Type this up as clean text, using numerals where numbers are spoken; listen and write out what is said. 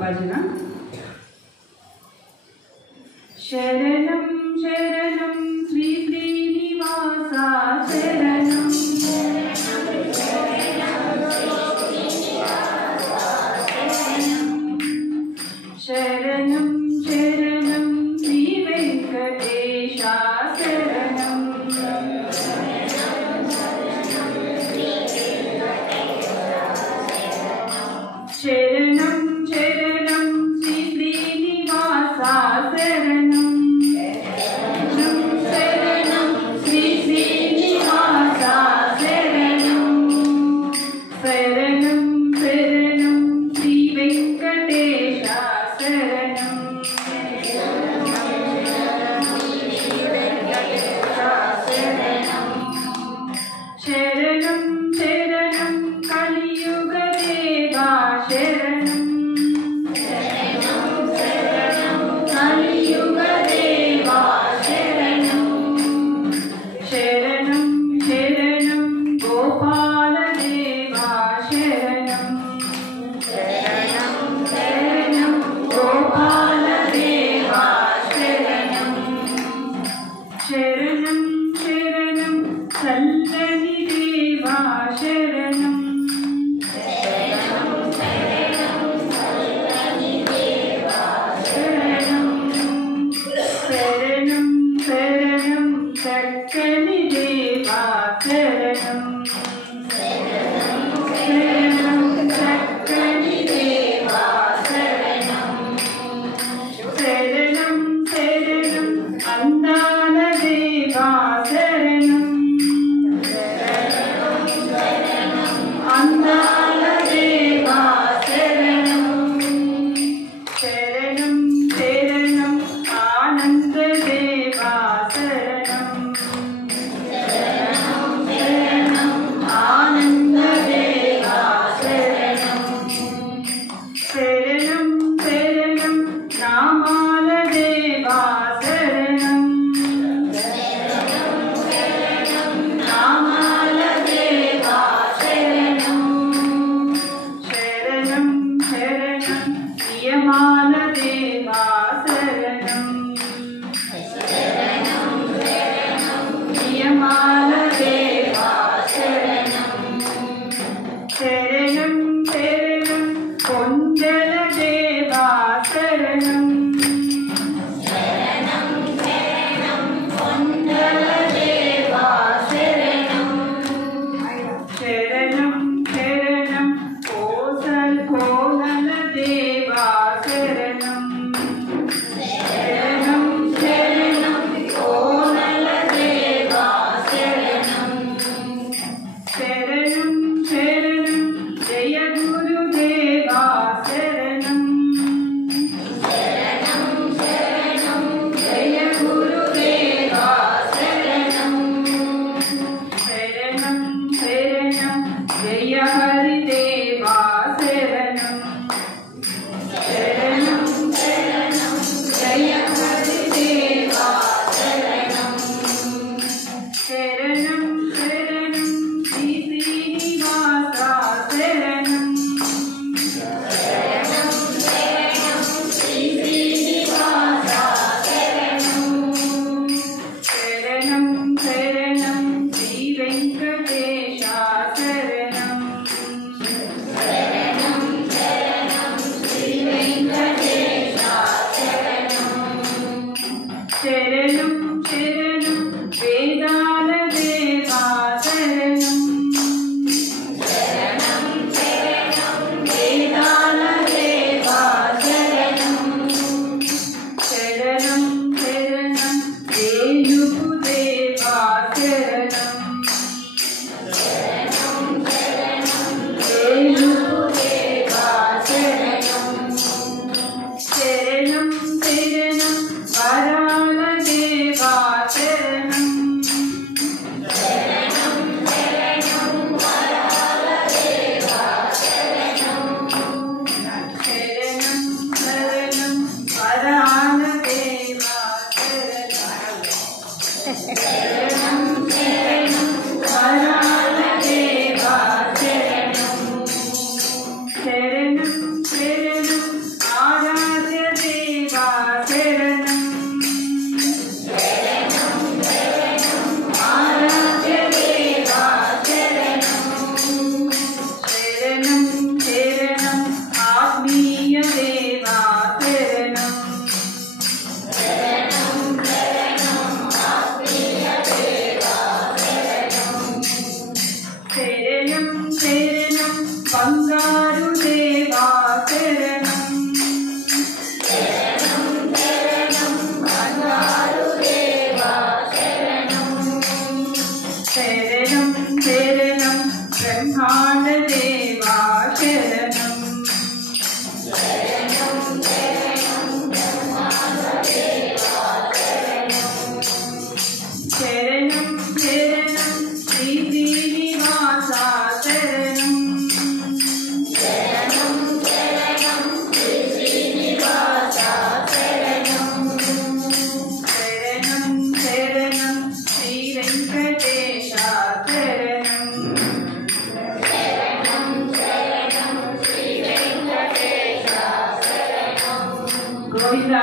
భజన. శరణం శరణం శ్రీ శ్రీనివాస శరణం, శరణం శరణం శ్రీ వెంకటేశ శరణం, శరణం శరణం శ్రీ శ్రీనివాస శరణం, శరణం శ్రీ శ్రీనివాస శరణం, శరణం శరణం శ్రీ వెంకటేశ శరణం, శరణం శరణం కలియుగ దేవా శరణం, కలియుగ దేవా శరణం, శరణం శరణం గోపాల దేవా శరణం, శరణం గోపాల దేవా శరణం, శరణం శరణం చల్లని దేవా శరణం, శరణం శరణం చక్కని దేవా శరణం, శరణం చక్కని దేవా శరణం, శరణం శరణం అందాల దేవా శరణం, అందాల దేవా శరణం, శరణం శరణం ఆనంద దేవా శరణం, శరణం ఆనంద దేవా శరణం, శరణం శరణం నామాల దేవా శరణం, నామాల దేవా శరణం, శరణం శరణం నియమాల దేవా శరణం, నియమాల దేవా శరణం, శరణం శరణం కొండల దేవా శరణం, కొండల దేవా శరణం, శరణం శరణం కోసల దేవా శరణం, గోవిందా